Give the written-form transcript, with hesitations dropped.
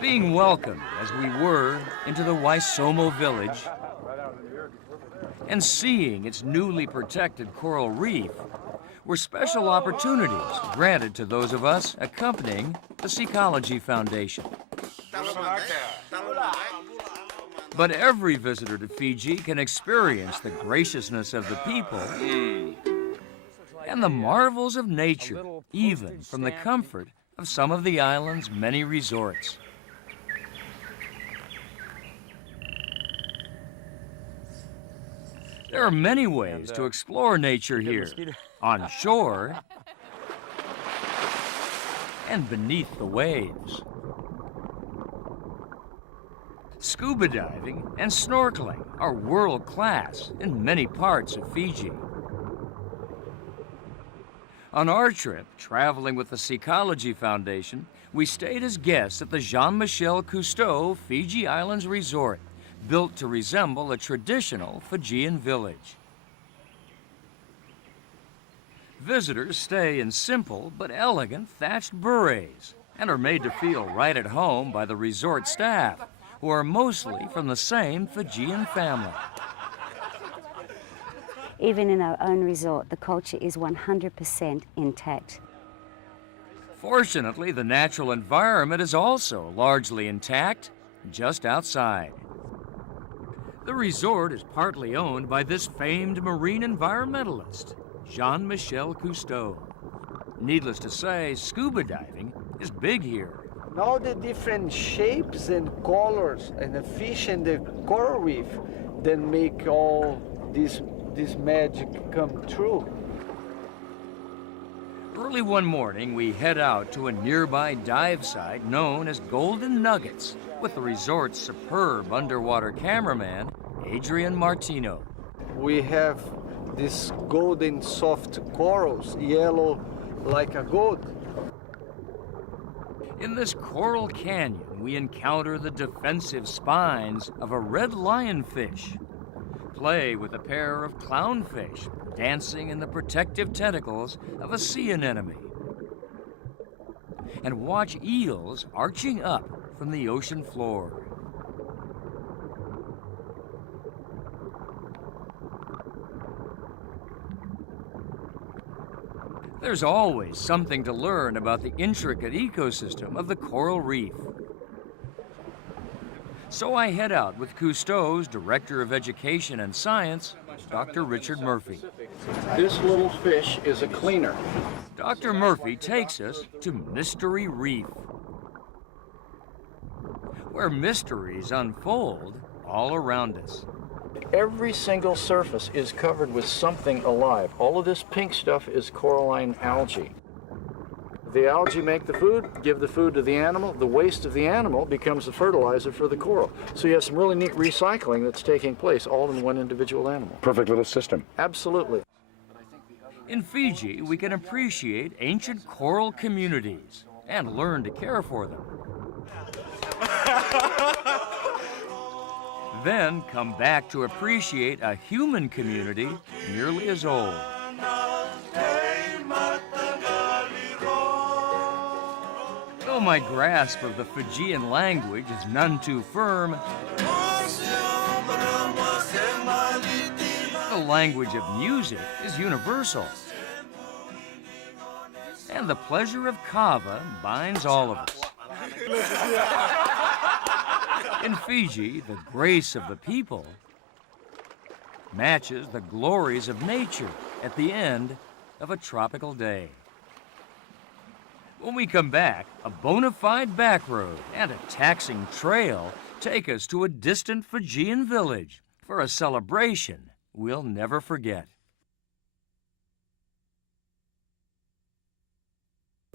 Being welcomed as we were into the Waisomo village and seeing its newly protected coral reef were special opportunities granted to those of us accompanying the Ecology Foundation. But every visitor to Fiji can experience the graciousness of the people and the marvels of nature, even from the comfort of some of the island's many resorts. There are many ways to explore nature here, on shore and beneath the waves. Scuba diving and snorkeling are world-class in many parts of Fiji. On our trip, traveling with the Ecology Foundation, we stayed as guests at the Jean-Michel Cousteau Fiji Islands Resort, built to resemble a traditional Fijian village. Visitors stay in simple but elegant thatched bures and are made to feel right at home by the resort staff, who are mostly from the same Fijian family. Even in our own resort, the culture is 100% intact. Fortunately, the natural environment is also largely intact, just outside. The resort is partly owned by this famed marine environmentalist, Jean-Michel Cousteau. Needless to say, scuba diving is big here. All the different shapes and colors and the fish and the coral reef that make all this magic come true. Early one morning, we head out to a nearby dive site known as Golden Nuggets with the resort's superb underwater cameraman, Adrian Martino. We have these golden soft corals, yellow like a gold. In this coral canyon, we encounter the defensive spines of a red lionfish, play with a pair of clownfish dancing in the protective tentacles of a sea anemone, and watch eels arching up from the ocean floor. There's always something to learn about the intricate ecosystem of the coral reef. So I head out with Cousteau's Director of Education and Science, Dr. Richard Murphy. This little fish is a cleaner. Dr. Murphy takes us to Mystery Reef, where mysteries unfold all around us. Every single surface is covered with something alive. All of this pink stuff is coralline algae. The algae make the food, give the food to the animal. The waste of the animal becomes the fertilizer for the coral. So you have some really neat recycling that's taking place all in one individual animal. Perfect little system. Absolutely. In Fiji, we can appreciate ancient coral communities and learn to care for them. Then come back to appreciate a human community nearly as old. Though my grasp of the Fijian language is none too firm, the language of music is universal. And the pleasure of kava binds all of us. In Fiji, the grace of the people matches the glories of nature at the end of a tropical day. When we come back, a bona fide back road and a taxing trail take us to a distant Fijian village for a celebration we'll never forget.